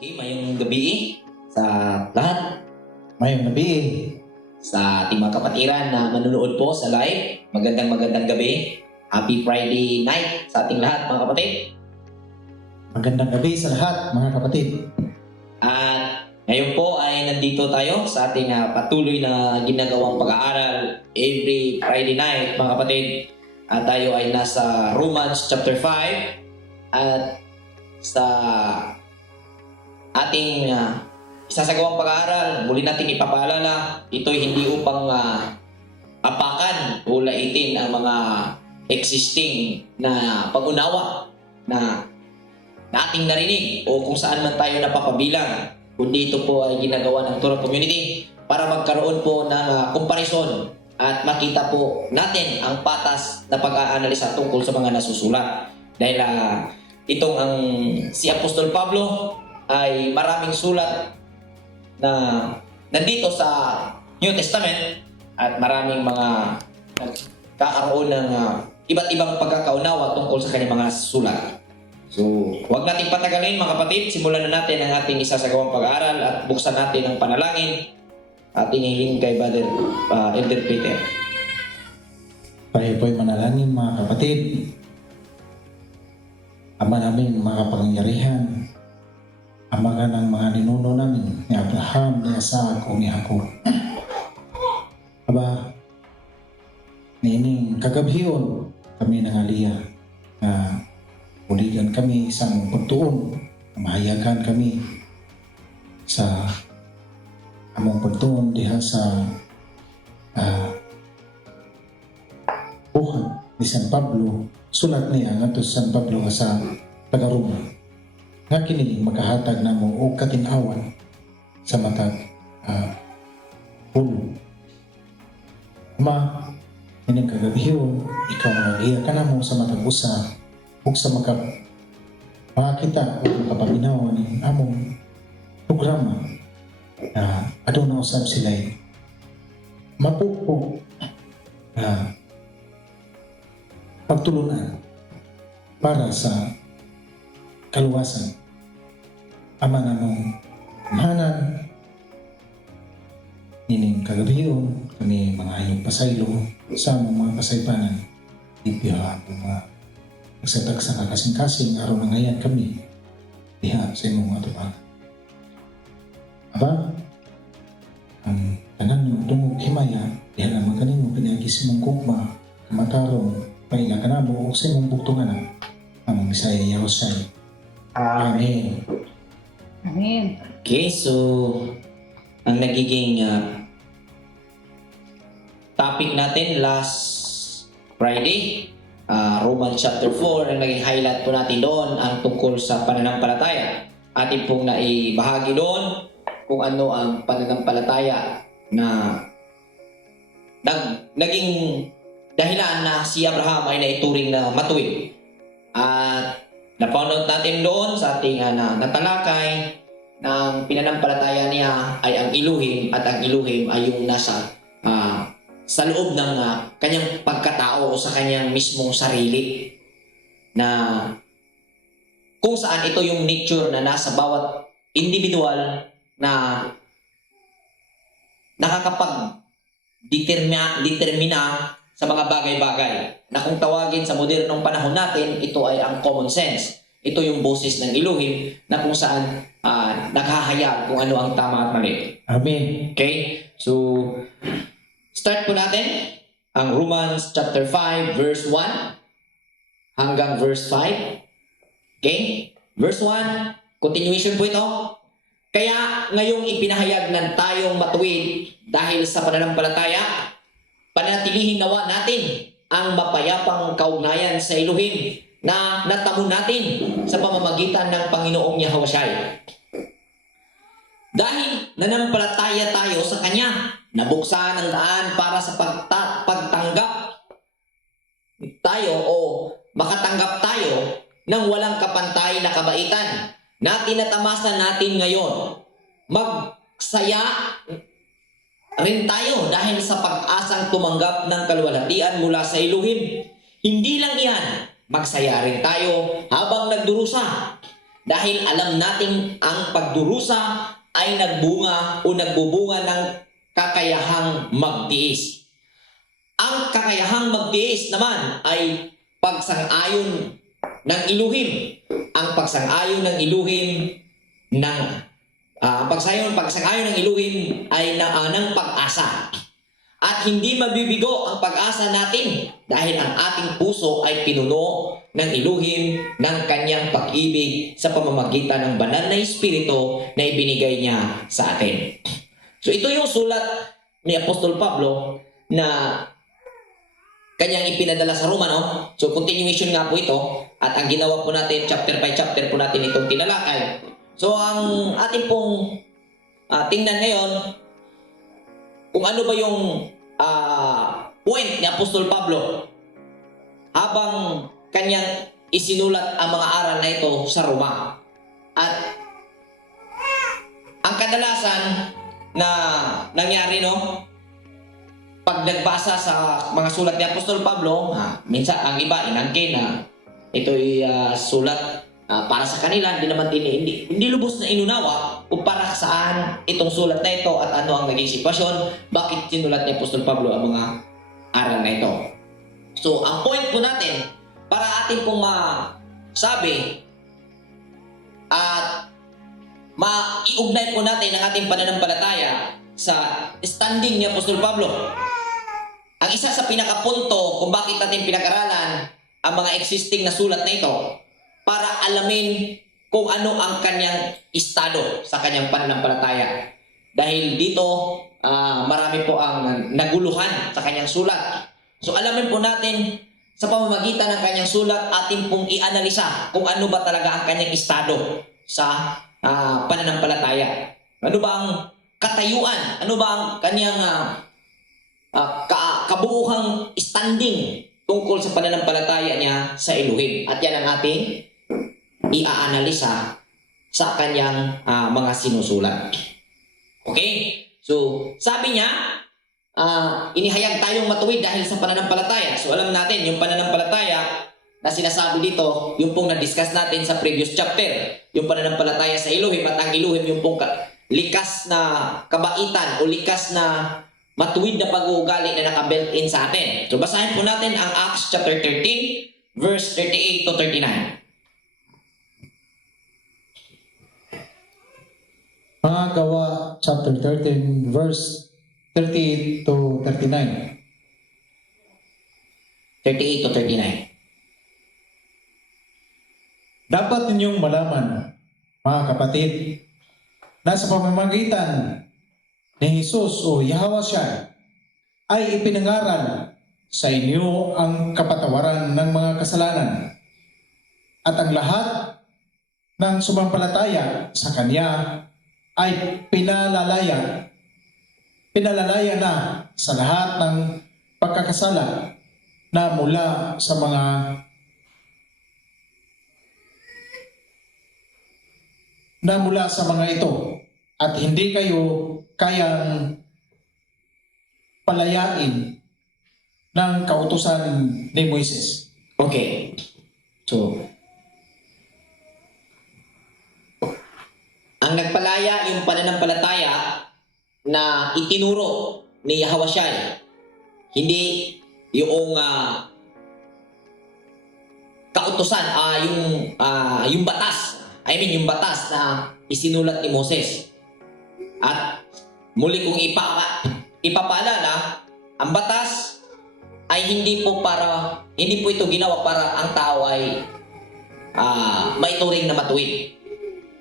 Okay, mayong gabi sa lahat. Mayong gabi. Sa ating mga kapatiran na manunood po sa live, magandang gabi. Happy Friday night sa ating lahat mga kapatid. Magandang gabi sa lahat mga kapatid. At ngayon po ay nandito tayo sa ating patuloy na ginagawang pag-aaral every Friday night mga kapatid. At tayo ay nasa Romans chapter 5 at sa ating isasagawang pag-aaral, muli natin ipapaalala, ito'y hindi upang apakan o laitin ang mga existing na pag-unawa na ating narinig o kung saan man tayo napapabilang, kundi ito po ay ginagawa ng Torah Community para magkaroon po ng comparison at makita po natin ang patas na pag-aanalisa tungkol sa mga nasusulat. Dahil itong si Apostol Pablo ay maraming sulat na nandito sa New Testament at maraming mga nagkakaroon ng iba't ibang pagkakaunawa tungkol sa kanyang mga sulat. So, huwag nating patagalin mga kapatid, simulan na natin ang ating isasagawang pag-aaral at buksan natin ang panalangin. Ating hiling kay Brother Elder Peter. Tayo po'y manalangin mga kapatid. Ama namin mga pangyarihan, Ama ka ng mga ninuno namin, ni Abraham, ni Isaac, o ni Jacob. Aba, nining kagabhiyon kami ng Aliyah na uligan kami sa mong pagtuon, mahayagan kami sa among pagtuon diha sa buhat ni San Pablo. Sulat niya ngadto sa San Pablo sa taga-Roma nga kini makahatag namo og kating-awan sa matag pulo. Ma, ining kagabiyon, ikaw mag-iya ka namo sa matag usa ug sa makakita o makapaminaw ng among programa na aduna usab sila'y mapupo na pagtulunan para sa kaluwasan. Ama namong mahanan nining kagabiyon kami mga hayong pasaylo sa among mga kasaypanan. Ipiha ang mga nagsatag sa kakasing-kasing araw na ngayon kami diha sa imong atubang. Aba, ang tanan ng tungog himaya diha naman kanimo pinagis mong kugma matarong paila ka namo o sa imong bugtungan ang Bisaya Yahusay. Amen. Amen. Okay, so ang nagiging topic natin last Friday, Romans chapter 4, ang naging highlight po natin doon ang tungkol sa pananampalataya. Atin pong naibahagi doon kung ano ang pananampalataya na naging dahilan na si Abraham ay naituring na matuwid. At na-found out natin doon sa ating natalakay na ang pinanampalataya niya ay ang Elohim at ang Elohim ay yung nasa sa loob ng kanyang pagkatao o sa kanyang mismong sarili na kung saan ito yung nature na nasa bawat individual na nakakapag-determina sa mga bagay-bagay na kung tawagin sa modernong panahon natin, ito ay ang common sense. Ito yung boses ng Elohim na kung saan naghahayag kung ano ang tama at mali. Amen. Okay? So, start po natin ang Romans chapter 5 verse 1 hanggang verse 5. Okay? Verse 1, continuation po ito. Kaya ngayong ipinahayag ng tayong matuwid dahil sa pananampalataya, panatilihin nawa natin ang mapayapang kaugnayan sa Elohim na natamo natin sa pamamagitan ng Panginoong Yahushua. Dahil nanampalataya tayo sa Kanya, nabuksan ang daan para sa pagtanggap tayo o makatanggap tayo ng walang kapantay na kabaitan na tinatamasan natin ngayon. Magsaya rin tayo dahil sa pag-asang tumanggap ng kaluwalhatian mula sa Elohim. Hindi lang iyan, magsaya rin tayo habang nagdurusa Dahil alam nating ang pagdurusa ay nagbunga o nagbubunga ng kakayahang magtiis. Ang kakayahang magtiis naman ay pagsang-ayon ng iluhim. Ang pagsang-ayon ng iluhim ng pagsang-ayon ng iluhim ay ng pag-asa. At hindi mabibigo ang pag-asa natin dahil ang ating puso ay pinuno ng iluhim ng kanyang pag-ibig sa pamamagitan ng banal na Espiritu na ibinigay niya sa atin. So ito yung sulat ni Apostol Pablo na kanyang ipinadala sa Roma, no? So continuation nga po ito at ang ginawa po natin chapter by chapter po natin itong tinalakay. So ang ating pong tingnan ngayon kung ano ba yung point ni Apostol Pablo habang kanyang isinulat ang mga aral na ito sa Roma. At ang kadalasan na nangyari, no, pag nagbasa sa mga sulat ni Apostol Pablo, minsan ang iba inangkin na ito'y sulat para sa kanila, hindi lubos na inunawa kung para saan itong sulat na ito at ano ang naging sitwasyon, bakit sinulat ni Apostol Pablo ang mga aral na ito. So, ang point po natin, para atin pong masabi at maiugnay po natin ang ating pananampalataya sa standing ni Apostol Pablo. Ang isa sa pinakapunto kung bakit natin pinag-aralan ang mga existing na sulat na ito, para alamin kung ano ang kanyang estado sa kanyang pananampalataya. Dahil dito, marami po ang naguluhan sa kanyang sulat. So alamin po natin sa pamamagitan ng kanyang sulat, atin pong ianalisa kung ano ba talaga ang kanyang estado sa pananampalataya. Ano ba ang katayuan? Ano ba ang kanyang kabuuhang standing tungkol sa pananampalataya niya sa Elohim? At yan ang ating i-aanalisa sa kanyang mga sinusulat. Okay? So, sabi niya, inihayag tayong matuwid dahil sa pananampalataya. So, alam natin, yung pananampalataya na sinasabi dito, yung pong na-discuss natin sa previous chapter, yung pananampalataya sa Elohim at ang Elohim, yung pong likas na kabaitan o likas na matuwid na pag-uugali na naka-built in sa atin. So, basahin po natin ang Acts chapter 13, verse 38 to 39. Mga Gawa chapter 13 verse 38 to 39. 38 to 39. Dapat ninyong malaman, mga kapatid, na sa pamamagitan ni Jesus o Yahweh siya ay ipinangaral sa inyo ang kapatawaran ng mga kasalanan at ang lahat ng sumampalataya sa Kanya ay pinalalaya na sa lahat ng pagkakasala na mula sa mga ito at hindi kayo kayang palayain ng kautusan ni Moises. Okay. So, ang nagpalaya yung pananampalataya na itinuro ni Yahweh, hindi yung kautusan, yung batas. Yung batas na isinulat ni Moses. At muli kong ipapaalala, ang batas ay hindi po ito ginawa para ang tao ay maituring na matuwid.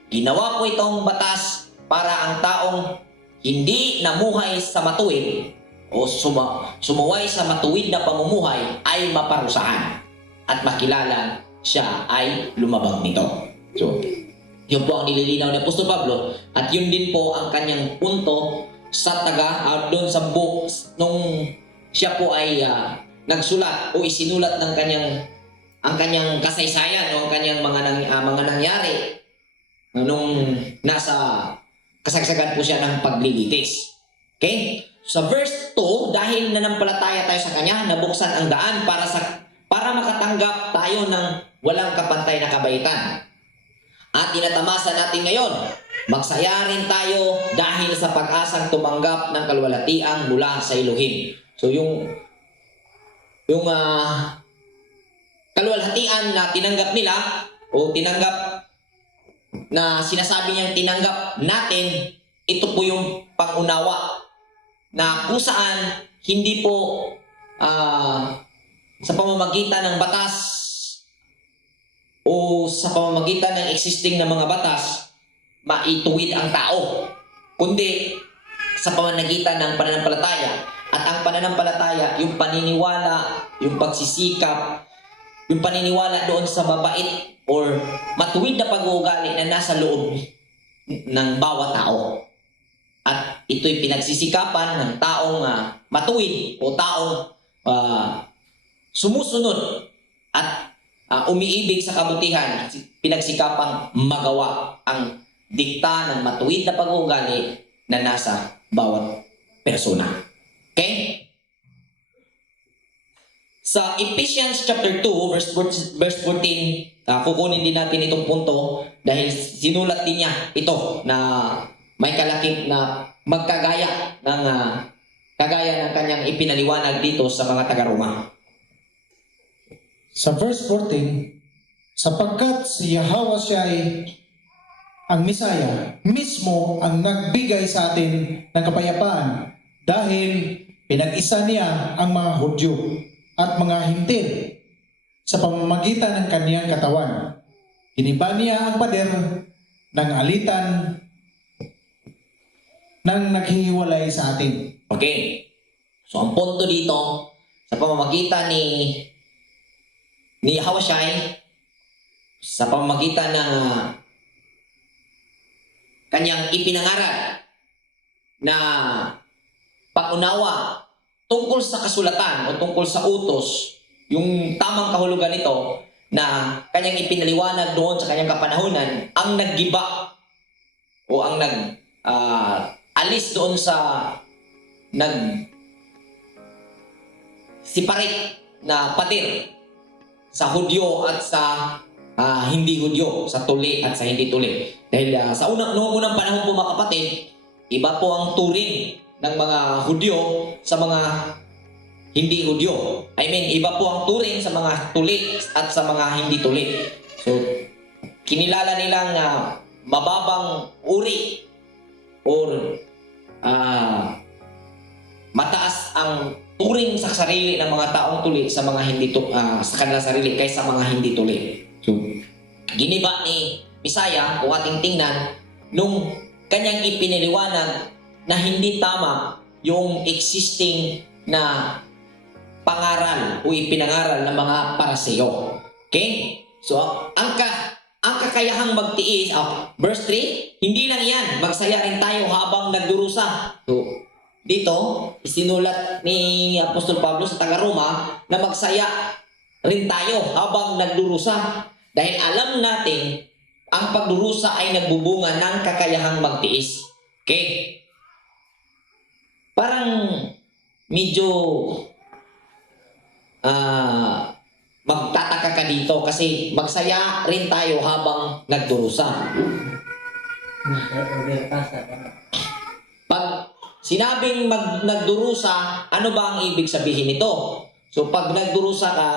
Ginawa po itong batas para ang taong hindi namuhay sa matuwid o sumuway sa matuwid na pamumuhay ay maparusahan at makilala siya ay lumabag nito. So, yun po ang nililinaw ni Apostol Pablo at yun din po ang kanyang punto sa doon sa book nung siya po ay nagsulat o isinulat ng ang kanyang kasaysayan o ang kanyang mga nangyari nung nasa kasagsagan po siya ng paglilitis. Okay? Sa verse 2, dahil nanampalataya tayo sa Kanya, nabuksan ang daan para makatanggap tayo ng walang kapantay na kabaitan. at tinatamasa natin ngayon. Magsaya rin tayo dahil sa pag-asang tumanggap ng kaluwalhatian mula sa Elohim. So yung kaluwalhatian na tinanggap nila o tinanggap na sinasabi niyang tinanggap natin, ito po yung pangunawa na kung saan hindi po sa pamamagitan ng batas o sa pamamagitan ng existing na mga batas maituwid ang tao, kundi sa pamamagitan ng pananampalataya. At ang pananampalataya, yung paniniwala, yung pagsisikap, yung paniniwala doon sa mabait or matuwid na pag-uugali na nasa loob ng bawat tao. At ito'y pinagsisikapan ng taong matuwid o taong sumusunod at umiibig sa kabutihan, pinagsikapang magawa ang dikta ng matuwid na pag-uugali na nasa bawat persona. Okay? Sa Ephesians chapter 2, verse 14, kukunin din natin itong punto dahil sinulat din niya ito na may kalakip na magkagaya ng kagaya ng kanyang ipinaliwanag dito sa mga taga-Roma. Sa verse 14, sapagkat si Yahweh siya ay ang Misaya, mismo ang nagbigay sa atin ng kapayapaan dahil pinag-isa niya ang mga Hudyo at mga Hintil sa pamamagitan ng kaniyang katawan. Hiniba niya ang pader ng alitan ng naghihiwalay sa atin. Okay. So ang punto dito, sa pamamagitan ni Hawashai, sa pamamagitan ng kanyang ipinangaral na pangunawa tungkol sa kasulatan o tungkol sa utos, yung tamang kahulugan nito na kanyang ipinaliwanag doon sa kanyang kapanahunan, ang naggiba o ang alis doon sa separate na pader sa Hudyo at sa hindi Hudyo, sa tuli at sa hindi tuli. Dahil noong unang panahon po mga kapatid, iba po ang turing ng mga Hudyo sa mga hindi Hudyo. Iba po ang turing sa mga tuli at sa mga hindi tuli. So, kinilala nilang mababang uri or mataas ang turing sa sarili ng mga taong tuli sa mga hindi sa kanilang sarili kaysa mga hindi tuli. So, giniba ni Misaya o ating tingnan nung kanyang ipiniliwanag na hindi tama yung existing na pangaral o ipinangaral ng mga Pariseo. Okay? So, ang kakayahang magtiis, verse 3, hindi lang yan, magsaya rin tayo habang nagdurusa. So, dito, isinulat ni Apostol Pablo sa taga-Roma na magsaya rin tayo habang nagdurusa. Dahil alam natin, ang pagdurusa ay nagbubunga ng kakayahang magtiis. Okay? Parang medyo magtataka ka dito kasi magsaya rin tayo habang nagdurusa. Pag sinabing nagdurusa, ano ba ang ibig sabihin nito? So pag nagdurusa ka,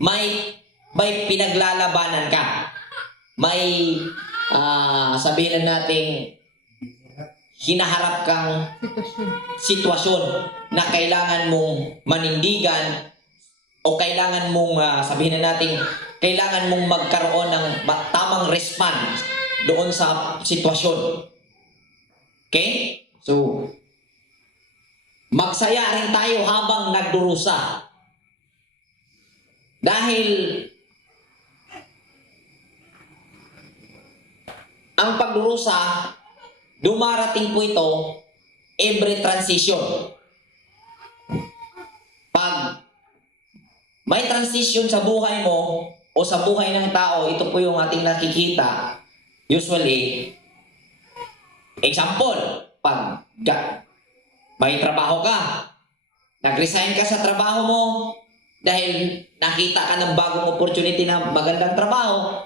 may pinaglalabanan ka. May sabihin na natin hinaharap kang sitwasyon na kailangan mong manindigan o kailangan mong sabihin na natin kailangan mong magkaroon ng tamang response doon sa sitwasyon. Okay? So, magsaya rin tayo habang nagdurusa. Dahil ang pagdurusa, dumarating po ito every transition. Pag may transition sa buhay mo o sa buhay ng tao, ito po yung ating nakikita. Usually, example, pag may trabaho ka, nag-resign ka sa trabaho mo, dahil nakita ka ng bagong opportunity na magandang trabaho,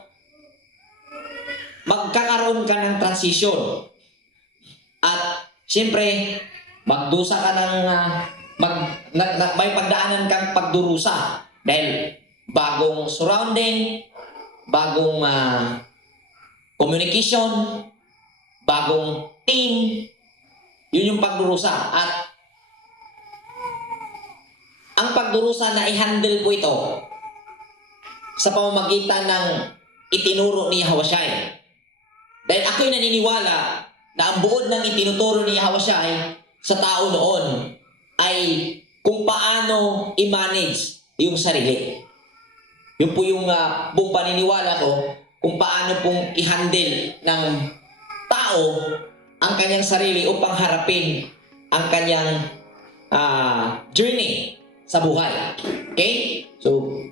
magkakaroon ka ng transition. At siyempre, magdusa ka ng may pagdaanan kang pagdurusa dahil bagong surrounding, bagong communication, bagong team, yun yung pagdurusa. At ang pagdurusa na i-handle po ito sa pamamagitan ng itinuro ni Yahushua. Dahil ako'y naniniwala na ang buod ng itinuturo ni Yahushua sa tao noon ay kung paano i-manage yung sarili. Yun po yung buong paniniwala ko kung paano pong i-handle ng tao ang kanyang sarili upang harapin ang kanyang journey sa buhay. Okay? So,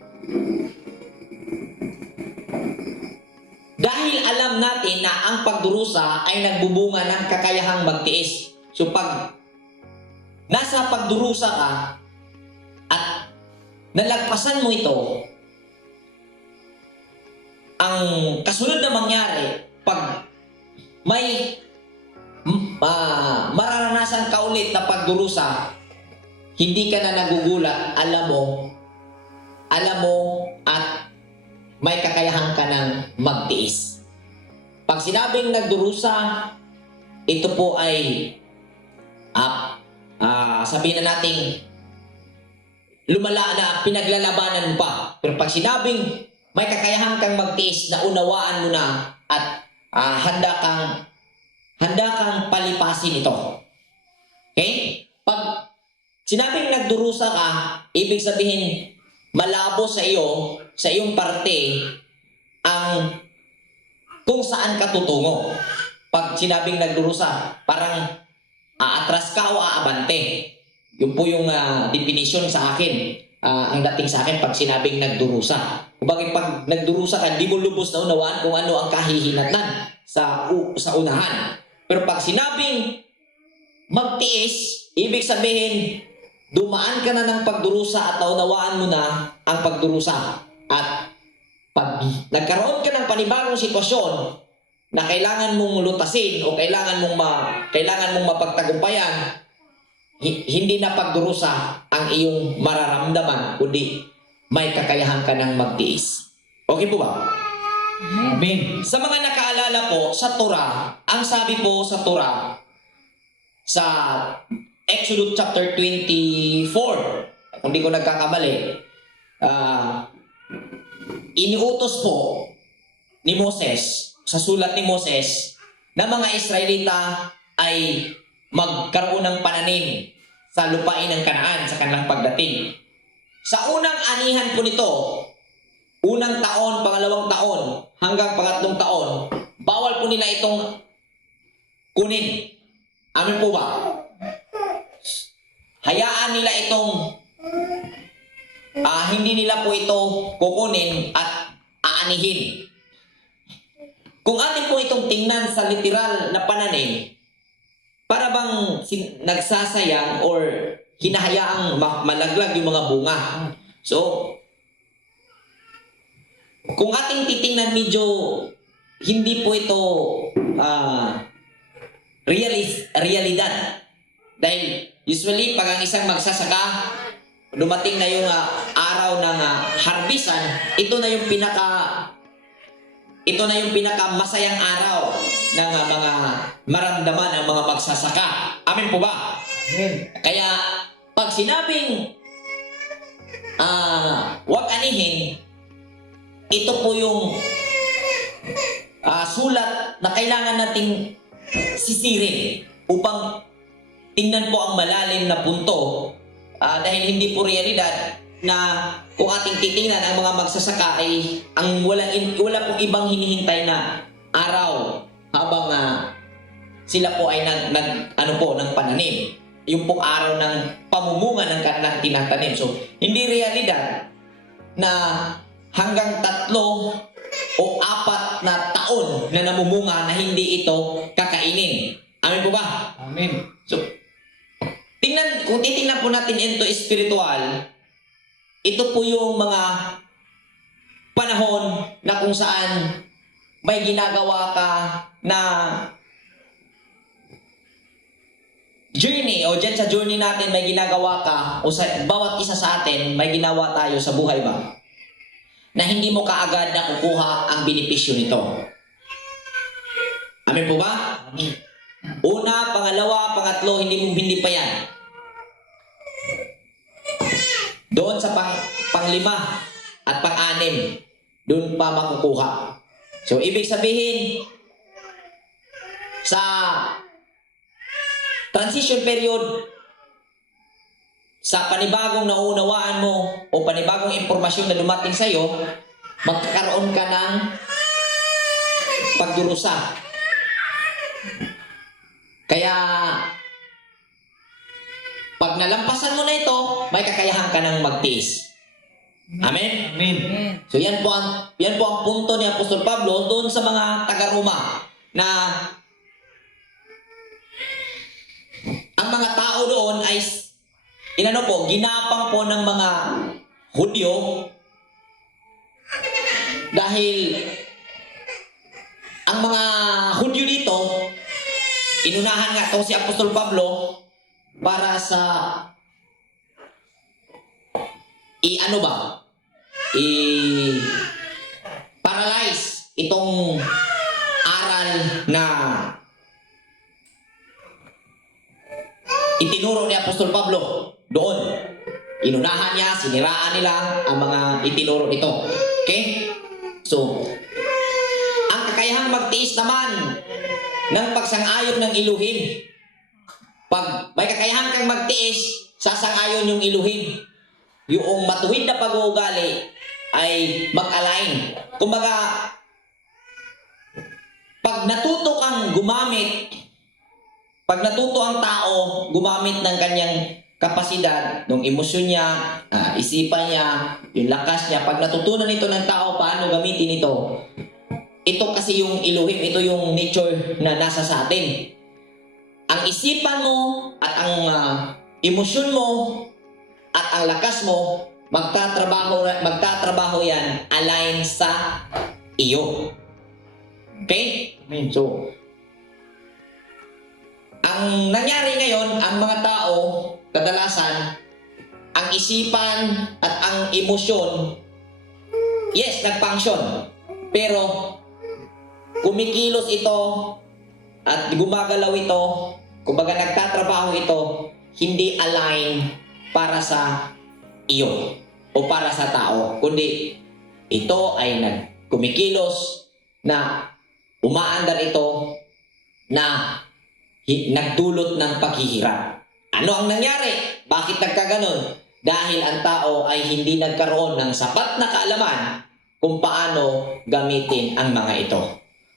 dahil alam natin na ang pagdurusa ay nagbubunga ng kakayahang magtiis. So, pag nasa pagdurusa ka at nalagpasan mo ito, ang kasunod na mangyari, pag may mararanasan ka ulit na pagdurusa, hindi ka na nagugulat, alam mo at may kakayahan ka ng magtiis. Pag sinabing nagdurusa, ito po ay sabihin na natin lumala na pinaglalabanan mo pa. Pero pag sinabing may kakayahan kang magtiis, na unawaan mo na at handa kang palipasin ito. Okay? Pag sinabing nagdurusa ka, ibig sabihin malabo sa iyong parte ang kung saan ka tutungo. Pag sinabing nagdurusa, parang aatras ka o aabante. Yun po yung definition sa akin. Ang dating sa akin pag sinabing nagdurusa. Kumbaga pag nagdurusa ka, di mo lubos na unawaan kung ano ang kahihinatnan sa unahan. Pero pag sinabing magtiis, ibig sabihin dumaan ka na ng pagdurusa at naunawaan mo na ang pagdurusa. At pag nagkaroon ka ng panibagong sitwasyon na kailangan mong lutasin o kailangan mong mapagtagumpayan, hindi na pagdurusa ang iyong mararamdaman, kundi may kakayahan ka ng magtiis. Okay po ba? Amen. Sa mga nakaalala po, sa Torah, ang sabi po sa Torah, sa Exodus chapter 24, kung di ko nagkakamali, iniutos po ni Moses, sa sulat ni Moses, na mga Israelita ay magkaroon ng pananim sa lupain ng Kanaan sa kanilang pagdating. Sa unang anihan po nito, unang taon, pangalawang taon, hanggang pangatlong taon, bawal po nila itong kunin. Amin po ba? Hayaan nila itong hindi nila po ito kukunin at aanihin. Kung atin po itong tingnan sa literal na pananim, para bang nagsasayang or hinahayaang malaglag yung mga bunga. So, kung ating titingnan, medyo hindi po ito realidad. Dahil usually pag ang isang magsasaka, dumating na yung araw ng harbisan, ito na yung pinaka masayang araw ng mga maramdaman ng mga magsasaka. Amin po ba? Amen. Kaya pag sinabing wag anihin, ito po yung sulat na kailangan nating sisirin upang tingnan po ang malalim na punto, dahil hindi po realidad na kung ating titingnan ang mga magsasaka ay wala pong ibang hinihintay na araw habang sila po ay ng pananim. Yung pong araw ng pamumunga ng kanilang tinatanim. So, hindi realidad na hanggang 3 o 4 na taon na namumunga na hindi ito kakainin. Amin po ba? Amen. So, kung titingnan po natin ito espiritual, ito po yung mga panahon na kung saan may ginagawa ka na journey o dyan sa journey natin may ginagawa ka o sa bawat isa sa atin may ginawa tayo sa buhay ba na hindi mo kaagad nakukuha ang benepisyo nito. Amen po ba? Una, pangalawa, pangatlo, hindi pa yan. Doon sa panglima at pang-anim, doon pa makukuha. So, ibig sabihin, sa transition period, sa panibagong nauunawaan mo o panibagong impormasyon na dumating sa iyo, magkakaroon ka ng pagdurusa. Kaya, pag nalampasan mo na ito, may kakayahan ka ng magtiis. Amen? Amen. Amen. So yan po ang punto ni Apostol Pablo doon sa mga taga-Roma na ang mga tao doon ay ginapang po ng mga Hudyo dahil ang mga Hudyo dito inunahan nga to si Apostol Pablo para sa paralyze itong aral na itinuro ni Apostol Pablo doon. Inunahan niya, siniraan nila ang mga itinuro nito. Okay? So, ang kakayahang magtiis naman ng pagsang-ayon ng iluhin. Pag may kakayahan kang magtiis, sasang-ayon yung iluhin. Yung matuwid na pag-uugali ay mag-align. Kumbaga, pag natuto kang gumamit, pag natuto ang tao gumamit ng kanyang kapasidad, ng emosyon niya, isipan niya, yung lakas niya, pag natutunan ito ng tao paano gamitin ito, ito kasi yung Elohim, ito yung nature na nasa sa atin. Ang isipan mo at ang emosyon mo at ang lakas mo, magtatrabaho yan align sa iyo. Okay? Amen. So, ang nangyari ngayon, ang mga tao, kadalasan, ang isipan at ang emosyon, yes, nag-function. Pero, kumikilos ito at gumagalaw ito, kumbaga nagtatrabaho ito, hindi align para sa iyo o para sa tao, kundi ito ay kumikilos na umaandar ito na nagdulot ng paghihirap. Ano ang nangyari? Bakit nagkaganon? Dahil ang tao ay hindi nagkaroon ng sapat na kaalaman kung paano gamitin ang mga ito.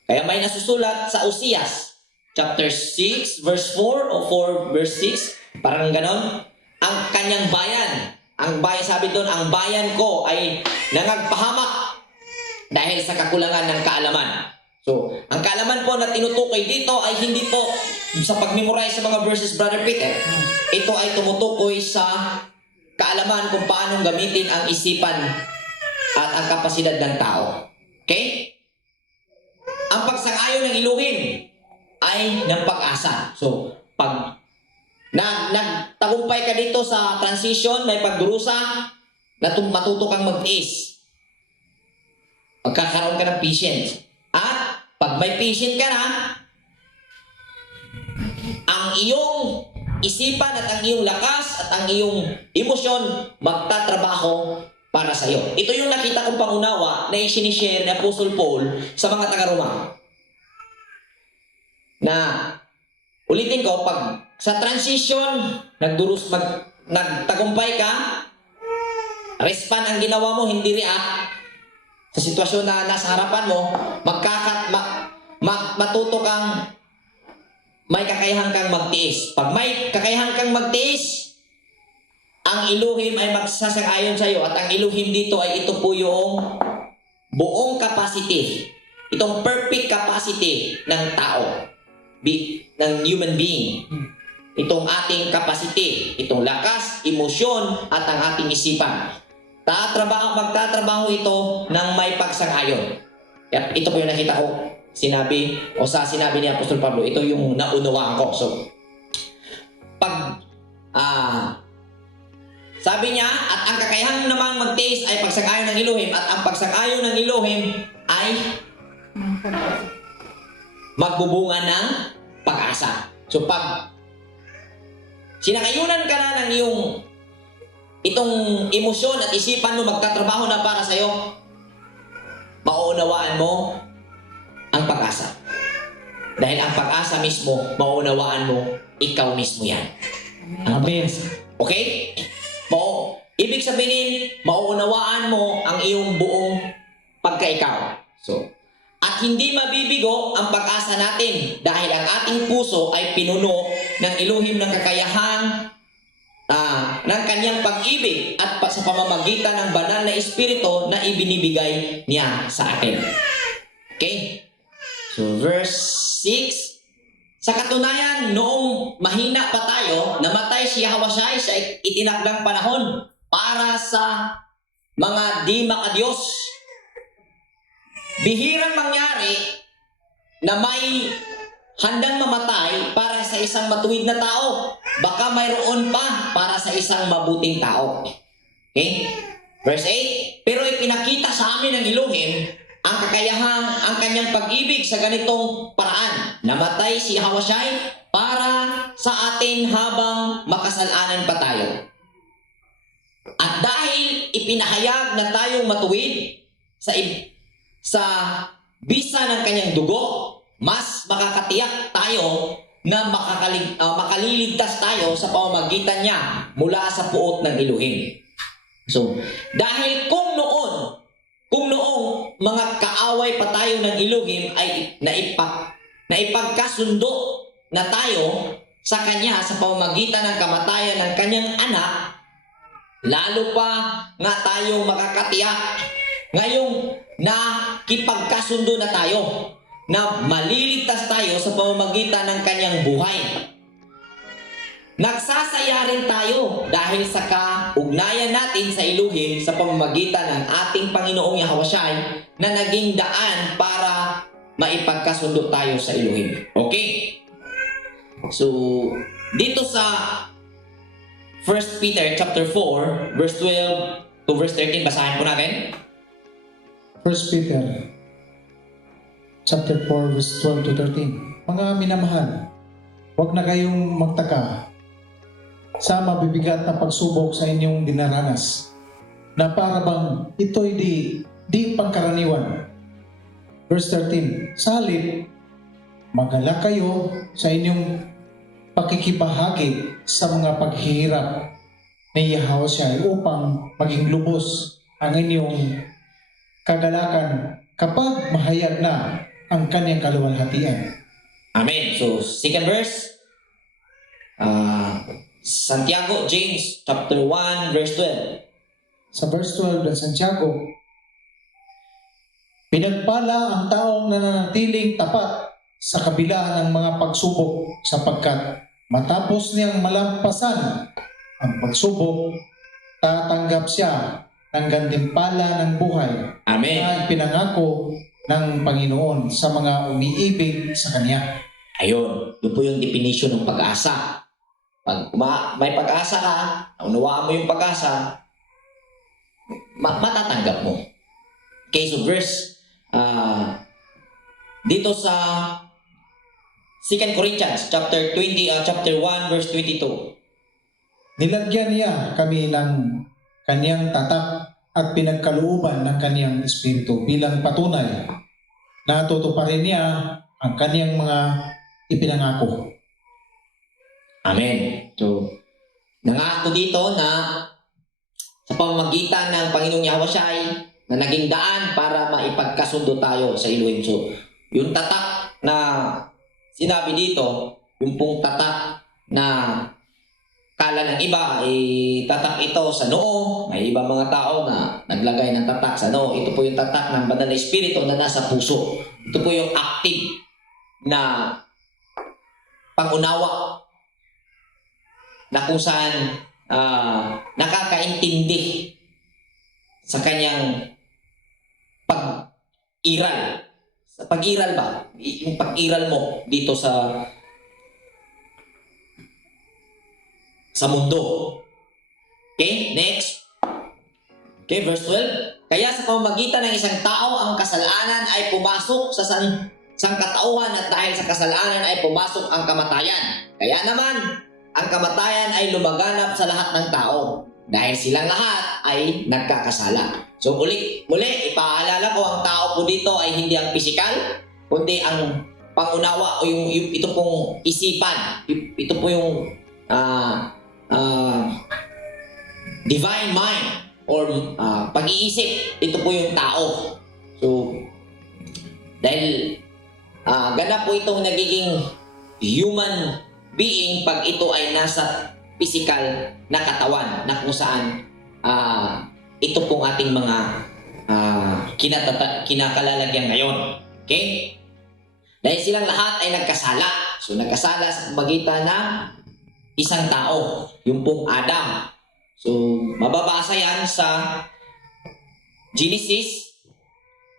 Kaya may nasusulat sa Osias, chapter 6, verse 4 o 4 verse 6, parang ganon. Ang kanyang bayan, sabi doon, ang bayan ko ay nangagpahamak dahil sa kakulangan ng kaalaman. So, ang kaalaman po na tinutukoy dito ay hindi po sa pag-memorize sa mga verses, Brother Peter. Ito ay tumutukoy sa kaalaman kung paano gamitin ang isipan at ang kapasidad ng tao. Okay? Ang pagsang-ayon ng iluhin ay ng pag-asa. So, pag nagtagumpay ka dito sa transition, may pagdurusa, matuto kang magtiis. Magkakaroon ka ng patience. At pag may patient ka na, ang iyong isipan at ang iyong lakas at ang iyong emosyon magtatrabaho para sa iyo. Ito yung nakita kong pangunawa na isinishare ni Apostle Paul sa mga taga-Roma. Na, ulitin ko, pag sa transition, nagtagumpay ka, respond ang ginawa mo, hindi react, sa sitwasyon na nasa harapan mo, matuto kang may kakayahan kang magtiis. Pag may kakayahan kang magtiis, ang Elohim ay magsasang-ayon sa iyo at ang Elohim dito ay ito po yung buong capacity, itong perfect capacity ng tao, ng human being. Itong ating capacity, itong lakas, emosyon at ang ating isipan. magtatrabaho ito ng may pagsang-ayon. Ito po yung nakita ko, sinabi ni Apostol Pablo, ito yung naunawaan ko. So, sabi niya, at ang kakayahan namang magtiis ay pagsang-ayon ng Elohim, at ang pagsang-ayon ng Elohim ay magbubunga ng pag-asa. So, pag sinakayunan ka na ng iyong itong emosyon at isipan mo magtatrabaho na para sa'yo, mauunawaan mo ang pag-asa. Dahil ang pag-asa mismo, mauunawaan mo, ikaw mismo yan. Amen. Okay? Ibig sabihin, mauunawaan mo ang iyong buong pagkaikaw. So, at hindi mabibigo ang pag-asa natin dahil ang ating puso ay pinuno ng Elohim ng kakayahang ng kanyang pag-ibig at sa pamamagitan ng banal na espiritu na ibinibigay niya sa atin. Okay? So, verse 6, sa katunayan, noong mahina pa tayo, namatay si Yahushua sa itinakdang panahon para sa mga di makadiyos. Bihirang mangyari na may handang mamatay para sa isang matuwid na tao. Baka mayroon pa para sa isang mabuting tao. Okay? Verse 8, pero ipinakita sa amin ng Elohim ang kakayahang ang kanyang pag-ibig sa ganitong paraan. Namatay si Yahushua para sa atin habang makasalanan pa tayo. At dahil ipinahayag na tayong matuwid sa bisa ng kanyang dugo, mas makakatiyak tayo na makaliligtas tayo sa pamamagitan niya mula sa puot ng Elohim. So, dahil kung noong mga kaaway pa tayo ng Elohim ay naipagkasundo na tayo sa kanya sa pamamagitan ng kamatayan ng kanyang anak, lalo pa nga tayo makakatiyak ngayong nakipagkasundo na tayo na maliligtas tayo sa pamamagitan ng kanyang buhay. Nagsasaya rin tayo dahil sa kaugnayan natin sa Elohim sa pamamagitan ng ating Panginoong Yahushua na naging daan para maipagkasundo tayo sa Elohim. Okay? So, dito sa 1 Peter chapter 4, verse 12 to verse 13, basahin po natin. 1 Peter chapter 4, verse 12 to 13. Mga minamahal, huwag na kayong magtaka sa mabibigat na pagsubok sa inyong dinaranas na para bang ito'y di pangkaraniwan. Verse 13, sa halip, magalak kayo sa inyong pakikibahagi sa mga paghihirap ni Yahushua upang maging lubos ang inyong kagalakan kapag mahayag na ang kanyang kaluwalhatian. Amen. So, second verse, Santiago, James, chapter 1, verse 12. Sa verse 12 ng Santiago, pinagpala ang taong nananatiling tapat sa kabila ng mga pagsubok sapagkat matapos niyang malampasan ang pagsubok, tatanggap siya ng gantimpala ng buhay Amen. na ipinangako ng Panginoon sa mga umiibig sa Kanya. Ayun, yun po yung definition ng pag-asa. Pag may pag-asa ka, naunawaan mo yung pag-asa, matatanggap mo. Okay, so verse, dito sa 2 Corinthians chapter 1 verse 22. Nilagyan niya kami ng Kanyang tatak at pinagkalooban ng Kanyang Espiritu bilang patunay na tutuparin niya ang Kanyang mga ipinangako. Amen. So, nangako dito na sa pamamagitan ng Panginoong Yahushua na naging daan para maipagkasundo tayo sa Elohim. So, yung tatak na sinabi dito, yung pong tatak na kala ng iba, tatak ito sa noo. May ibang mga tao na naglagay ng tatak sa noo. Ito po yung tatak ng banal na espiritu na nasa puso. Ito po yung active na pangunawa na kung saan nakakaintindi sa kanyang pag-iral. Sa pag-iral ba? Yung pag-iral mo dito sa mundo. Okay, next. Okay, verse 12. Kaya sa pamamagitan ng isang tao, ang kasalanan ay pumasok sa sangkatauhan at dahil sa kasalanan ay pumasok ang kamatayan. Kaya naman, ang kamatayan ay lumaganap sa lahat ng tao dahil silang lahat ay nagkakasala. So muli, ipaalala ko ang tao po dito ay hindi ang pisikal, kundi ang pangunawa o yung ito pong isipan. Ito po yung divine mind or pag-iisip. Ito po yung tao. So, dahil ganap po itong nagiging human being pag ito ay nasa physical na katawan na kung saan ito pong ating mga kinakalalagyan ngayon. Okay? Dahil silang lahat ay nagkasala. So, nagkasala sa magitan ng isang tao, yung pong Adam. So, mababasa yan sa Genesis.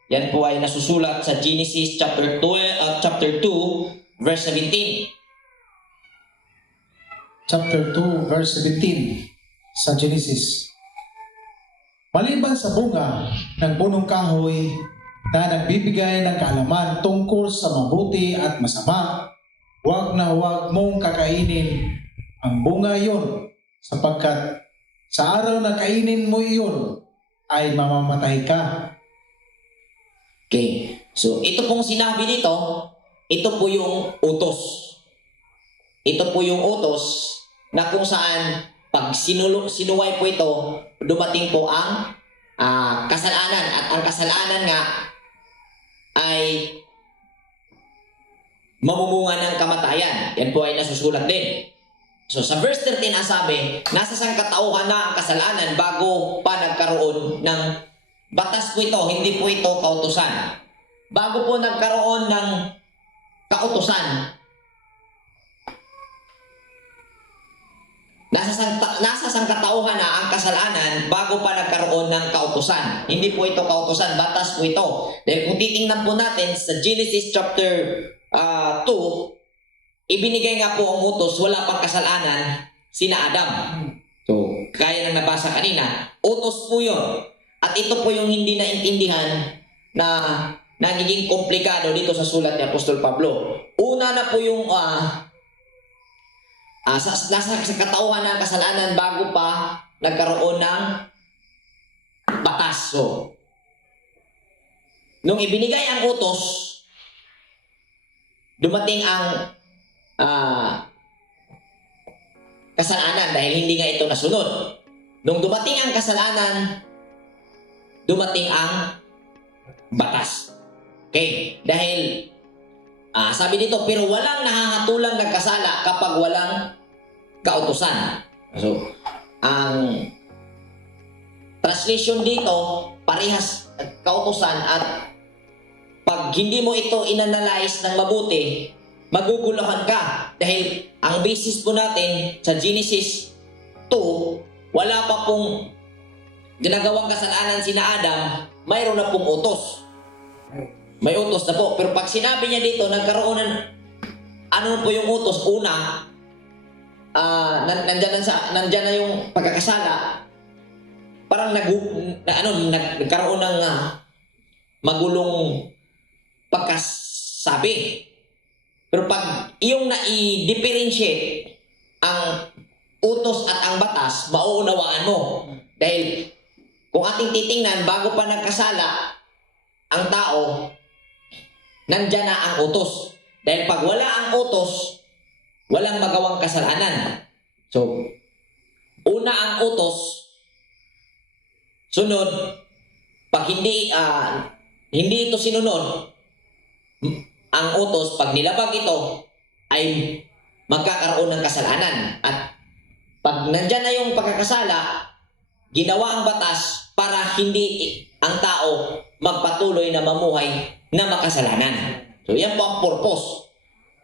Yan po ay nasusulat sa Genesis chapter 2, verse 17. Chapter 2, verse 17 sa Genesis. Maliban sa bunga ng punong kahoy na nagbibigay ng kaalaman tungkol sa mabuti at masama, huwag na huwag mong kakainin ang bunga iyon, sapagkat sa araw na kainin mo iyon ay mamamatay ka. Okay. So, ito pong sinabi dito, ito po yung utos. Ito po yung utos na kung saan pag sinuway po ito, dumating po ang kasalanan. At ang kasalanan nga ay mamumunga ng kamatayan. Yan po ay nasusulat din. So sa verse 13 ang sabi, nasa sangkatauhan na ang kasalanan bago pa nagkaroon ng batas po ito, hindi po ito kautusan. Bago po nagkaroon ng kautusan, nasa sangkatauhan na ang kasalanan bago pa nagkaroon ng kautusan. Hindi po ito kautusan, batas po ito. Dahil kung titingnan po natin sa Genesis chapter 2, ibinigay nga po ang utos, wala pang kasalanan, sina Adam. So, kaya nang nabasa kanina, utos po yun. At ito po yung hindi naintindihan na nagiging komplikado dito sa sulat ni Apostol Pablo. Una na po yung nasa katauhan ng kasalanan bago pa nagkaroon ng batas. So, nung ibinigay ang utos, dumating ang kasalanan dahil hindi nga ito nasunod. Nung dumating ang kasalanan, dumating ang batas. Okay? Dahil sabi dito, pero walang nahahatulang nagkasala kapag walang kautusan. So, ang translation dito, parehas kautusan at pag hindi mo ito inanalyze ng mabuti, maguguluhan ka. Dahil ang basis po natin sa Genesis 2, wala pa pong ginagawang kasalanan sina Adam, mayroon na pong utos. May utos na po. Pero pag sinabi niya dito, nagkaroon ng ano po yung utos? Una, nandyan na yung pagkakasala. Parang nagkaroon ng magulong pagkasabi. Pero pag iyong na-i-differentiate ang utos at ang batas, mauunawaan mo. Dahil kung ating titingnan, bago pa nagkasala ang tao, nandyan na ang utos. Dahil pag wala ang utos, walang magawang kasalanan. So, una ang utos, sunod, pag hindi ito sinunod, ang utos, pag nilabag ito, ay magkakaroon ng kasalanan. At pag nandyan na yung pagkakasala, ginawa ang batas para hindi ang tao magpatuloy na mamuhay na makasalanan. So, yan po ang purpose.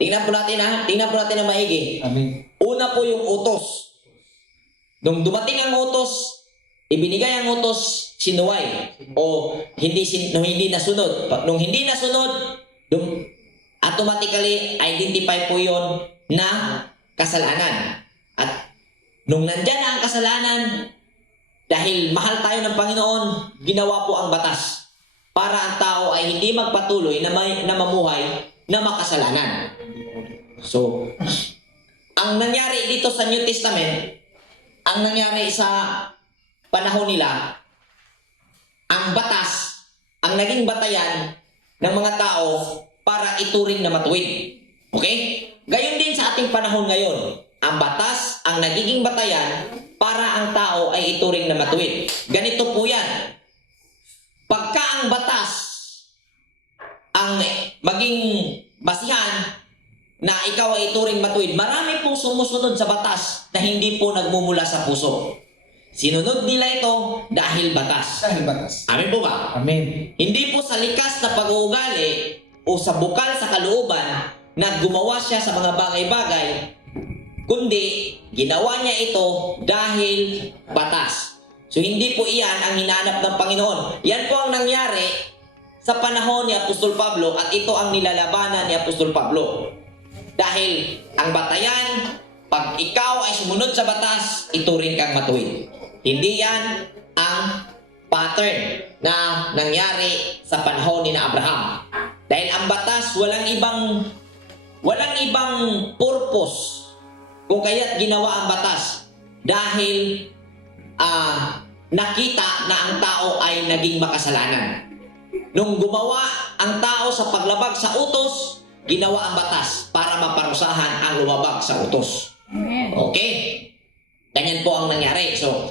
Tingnan po natin na maigi. Amen. Una po yung utos. Nung dumating ang utos, ibinigay ang utos, sinuway. O hindi nasunod. Nung hindi nasunod, automatically identify po yon na kasalanan. At nung nandyan na ang kasalanan, dahil mahal tayo ng Panginoon, ginawa po ang batas para ang tao ay hindi magpatuloy na mamuhay na makasalanan. So, ang nangyari dito sa New Testament, ang nangyari sa panahon nila, ang batas, ang naging batayan ng mga tao para ituring na matuwid. Okay? Gayon din sa ating panahon ngayon. Ang batas, ang nagiging batayan para ang tao ay ituring na matuwid. Ganito po yan. Pagka ang batas ang maging basihan na ikaw ay ituring matuwid, marami pong sumusunod sa batas na hindi po nagmumula sa puso. Sinunod nila ito dahil batas. Dahil batas. Amin po ba? Amen. Hindi po sa likas na pag-uugali o sa bukal sa kalooban na gumawa siya sa mga bagay-bagay, kundi ginawa niya ito dahil batas. So hindi po iyan ang hinanap ng Panginoon. Yan po ang nangyari sa panahon ni Apostol Pablo at ito ang nilalabanan ni Apostol Pablo. Dahil ang batayan, pag ikaw ay sumunod sa batas, ituring kang matuwid. Hindi yan ang pattern na nangyari sa panahon ni Abraham. Dahil ang batas walang ibang purpose kung kaya't ginawa ang batas. Dahil nakita na ang tao ay naging makasalanan. Nung gumawa ang tao sa paglabag sa utos, ginawa ang batas para maparusahan ang lumabag sa utos. Amen. Okay? Ganyan po ang nangyari. So,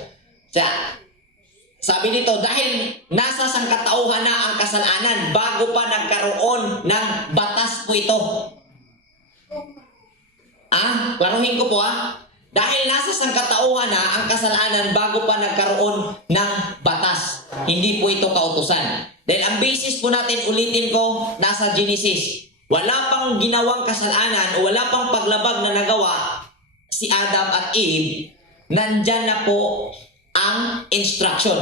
sabi dito, dahil nasa sangkatauhan na ang kasalanan bago pa nagkaroon ng batas po ito. Klaruhin ko po Dahil nasa sangkatauhan na ang kasalanan bago pa nagkaroon ng batas. Hindi po ito kautusan. Dahil ang basis po natin, ulitin ko, nasa Genesis. Wala pang ginawang kasalanan o wala pang paglabag na nagawa si Adam at Eve, nandyan na po ang instruction.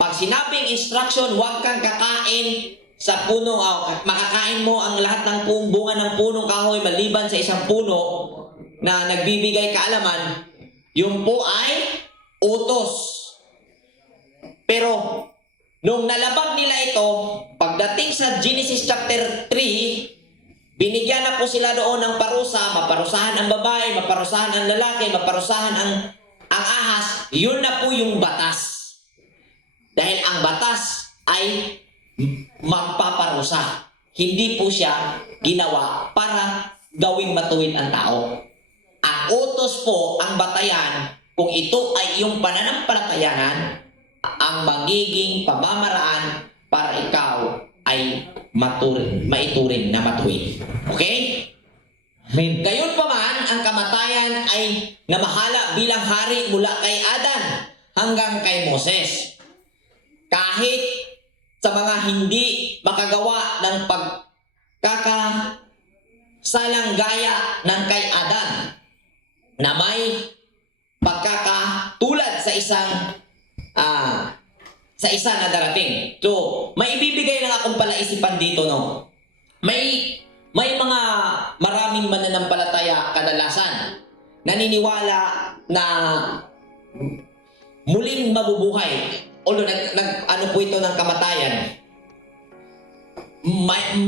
Pag sinabing instruction, huwag kang kakain sa puno, makakain mo ang lahat ng bunga ng punong kahoy maliban sa isang puno na nagbibigay kaalaman, yun po ay utos. Pero nung nalabag nila ito, pagdating sa Genesis chapter 3, binigyan na po sila doon ng parusa, maparusahan ang babae, maparusahan ang lalaki, maparusahan ang ahas. Yun na po yung batas. Dahil ang batas ay magpaparusa. Hindi po siya ginawa para gawing matuwid ang tao. Ang utos po, ang batayan, kung ito ay iyong pananampalatayanan, ang magiging pamamaraan para ikaw ay maituring na matuwid. Okay? Amen. Gayon pa man, ang kamatayan ay namahala bilang hari mula kay Adan hanggang kay Moses. Kahit sa mga hindi makagawa ng pagkakasalang gaya ng kay Adan, na may pagkakatulad sa isa na darating. So, may ibibigay lang akong palaisipan dito, no? May mga maraming mananampalataya kadalasan naniniwala na muling mabubuhay. Although ano po ito ng kamatayan,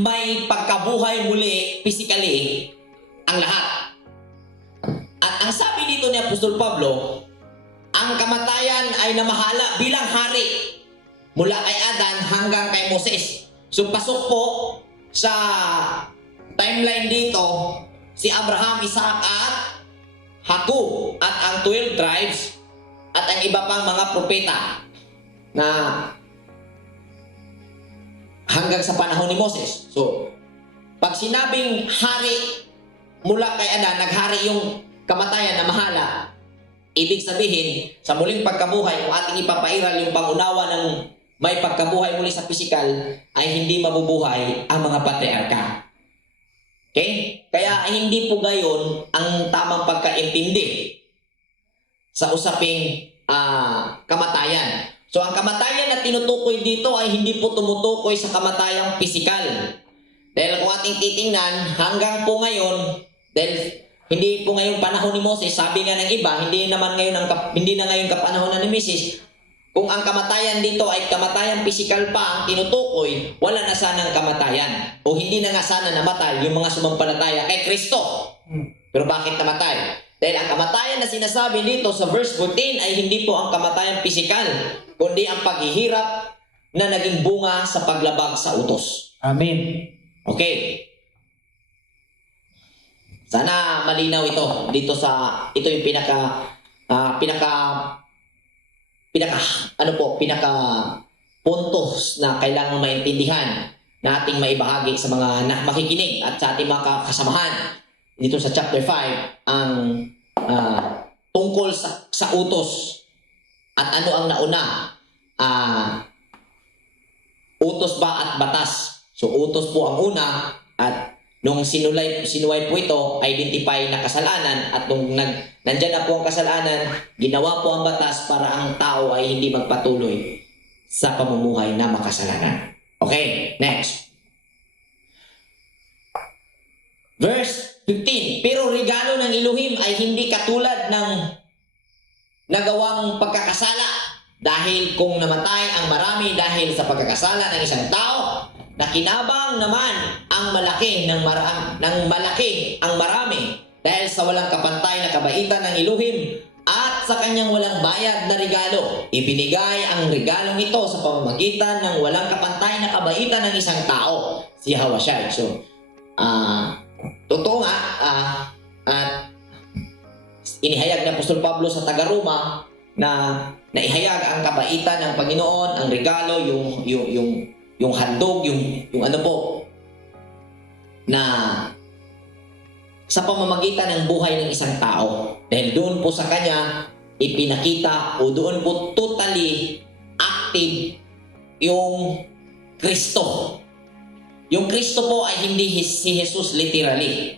may pagkabuhay muli physically ang lahat. At ang sabi dito ni Apostol Pablo, ang kamatayan ay namahala bilang hari mula kay Adan hanggang kay Moses. So pasok po sa timeline dito si Abraham, Isaac at Jacob at ang 12 tribes at ang iba pang mga propeta na hanggang sa panahon ni Moses. So pag sinabing hari mula kay Adan, naghari yung kamatayan na mahala, ibig sabihin, sa muling pagkabuhay, kung ating ipapairal yung pangunawa ng may pagkabuhay muli sa pisikal, ay hindi mabubuhay ang mga patriarka. Okay? Kaya hindi po gayon ang tamang pagkaintindi sa usaping kamatayan. So ang kamatayan na tinutukoy dito ay hindi po tumutukoy sa kamatayang pisikal. Dahil kung ating titingnan, hanggang po ngayon, dahil hindi po ngayon panahon ni Moses, sabi nga ng iba, hindi na ngayon kapanahonan ni Moses, kung ang kamatayan dito ay kamatayang pisikal pa ang tinutukoy, wala na sanang kamatayan. O hindi na nga sana namatay yung mga sumampalataya kay Kristo. Pero bakit namatay? Dahil ang kamatayan na sinasabi dito sa verse 14 ay hindi po ang kamatayang pisikal, kundi ang paghihirap na naging bunga sa paglabag sa utos. Amen. Okay. Sana malinaw ito ito yung pinaka puntos na kailangang maintindihan na ating maibahagi sa mga makikinig at sa ating mga kasamahan dito sa chapter 5 ang tungkol sa utos at ano ang nauna, utos ba at batas. So utos po ang una, at nung sinuway po ito, identify na kasalanan, at nung nandyan na po ang kasalanan, ginawa po ang batas para ang tao ay hindi magpatuloy sa pamumuhay na makasalanan. Okay, next. Verse 15, pero regalo ng Elohim ay hindi katulad ng nagawang pagkakasala, dahil kung namatay ang marami dahil sa pagkakasala ng isang tao, nakinabang naman ang malaki ang marami dahil sa walang kapantay na kabaitan ng Elohim at sa kanyang walang bayad na regalo. Ibinigay ang regalong ito sa pamamagitan ng walang kapantay na kabaitan ng isang tao, si Hawashai. So, totoo nga, at inihayag ni Apostol Pablo sa taga-Roma na naihayag ang kabaitan ng Panginoon, ang regalo, yung handog, yung ano po, na sa pamamagitan ng buhay ng isang tao. Dahil doon po sa kanya ipinakita, o doon po totally active yung Kristo. Yung Kristo po ay hindi si Jesus literally.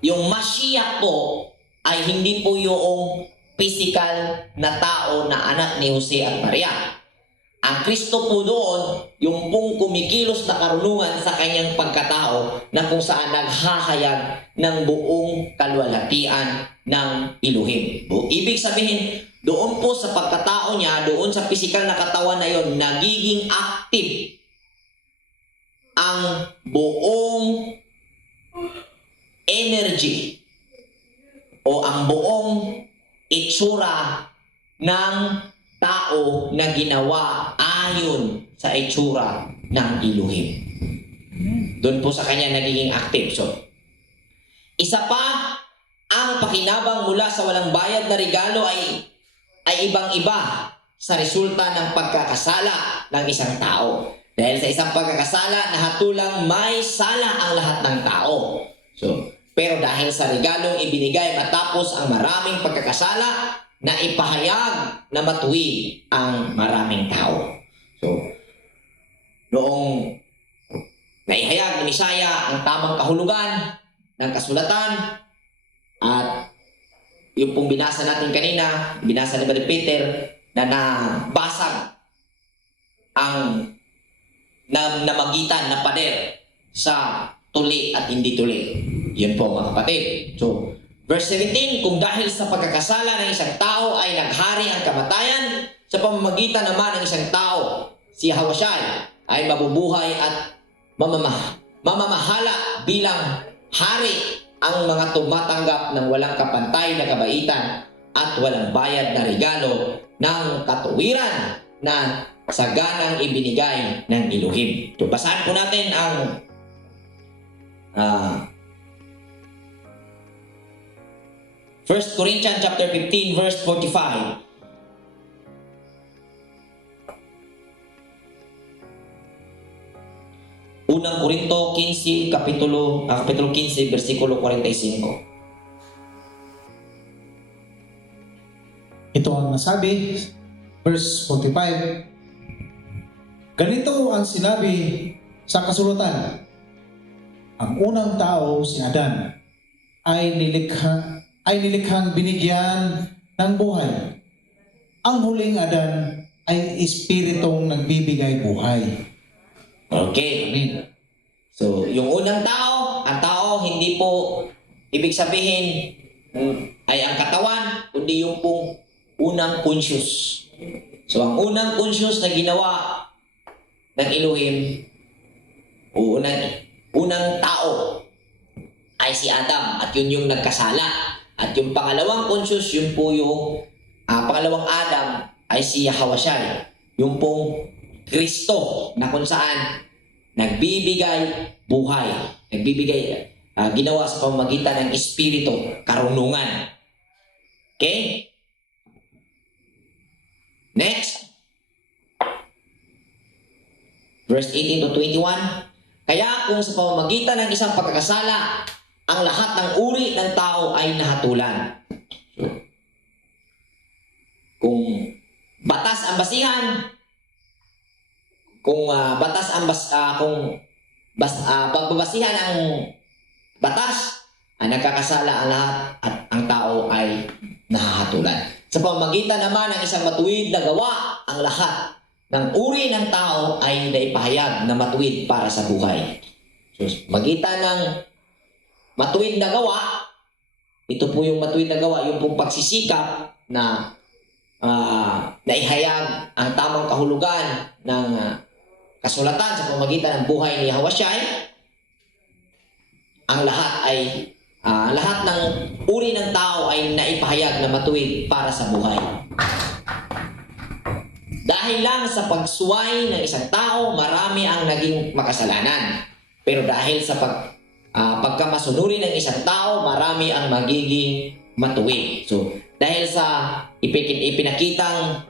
Yung Mashiach po ay hindi po yung physical na tao na anak ni Jose at Maria. Ang Kristo po doon, yung pong kumikilos na karunungan sa kanyang pagkatao na kung saan naghahayag ng buong kalwalhatian ng Elohim. Ibig sabihin, doon po sa pagkatao niya, doon sa physical na katawan na yon, nagiging active ang buong energy o ang buong itsura ng tao na ginawa ayon sa itsura ng Elohim. Doon po sa kanya nagiging active. So, isa pa, ang pakinabang mula sa walang bayad na regalo ay ibang-iba sa resulta ng pagkakasala ng isang tao. Dahil sa isang pagkakasala, nahatulang may sala ang lahat ng tao. So, pero dahil sa regalong ibinigay matapos ang maraming pagkakasala, na ipahayag na matuwid ang maraming tao. So, noong naihayag ni Isaiah ang tamang kahulugan ng kasulatan, at yung pong binasa natin kanina, binasa ni Brother Peter, na nabasag ang namagitan na pader sa tuli at hindi tuli. Yun po mga kapatid. So, verse 17, kung dahil sa pagkakasala ng isang tao ay naghari ang kamatayan, sa pamamagitan naman ng isang tao, si Hawashai ay mabubuhay at mamamahala bilang hari ang mga tumatanggap ng walang kapantay na kabaitan at walang bayad na regalo ng katuwiran na saganang ibinigay ng Elohim. So, basahan po natin ang 1 Corinthians chapter 15 verse 45. Unang Korinto 15 kapitulo 15 bersikulo 45. Ito ang nasabi, verse 45. Ganito ang sinabi sa kasulatan. Ang unang tao, si Adan, ay nilikhang binigyan ng buhay. ang huling Adan ay espiritong nagbibigay buhay. Okay. Amen. So, yung unang tao, ang tao hindi po ibig sabihin ay ang katawan, kundi yung pong unang conscious. So, ang unang conscious na ginawa ng Elohim, o unang tao ay si Adam at yun yung nagkasala. At yung pangalawang conscious, yun po yung pangalawang Adam ay si Yahweh, yung pong Kristo na kung saan nagbibigay buhay, nagbibigay ginawa sa pamamagitan ng Espiritu, karunungan. Okay? Next. Verse 18 to 21. Kaya kung sa pamamagitan ng isang pagkakasala, ang lahat ng uri ng tao ay nahatulan. So, kung batas ang basihan, kung pagbabasihan ang batas, ang nagkakasala ang lahat at ang tao ay nahahatulan. Sa pamamagitan naman ng isang matuwid na gawa, ang lahat ng uri ng tao ay naipahayag na matuwid para sa buhay. So, magitan ng matuwid na gawa, ito po yung matuwid na gawa, yung pong pagsisikap na naihayag ang tamang kahulugan ng kasulatan sa pamamagitan ng buhay ni Yahweh. Ang lahat ng uri ng tao ay naipahayag na matuwid para sa buhay. Dahil lang sa pagsuway ng isang tao, marami ang naging makasalanan. Pero dahil sa pagkamasunuri ng isang tao, marami ang magiging matuwid. So, dahil sa ipinakitang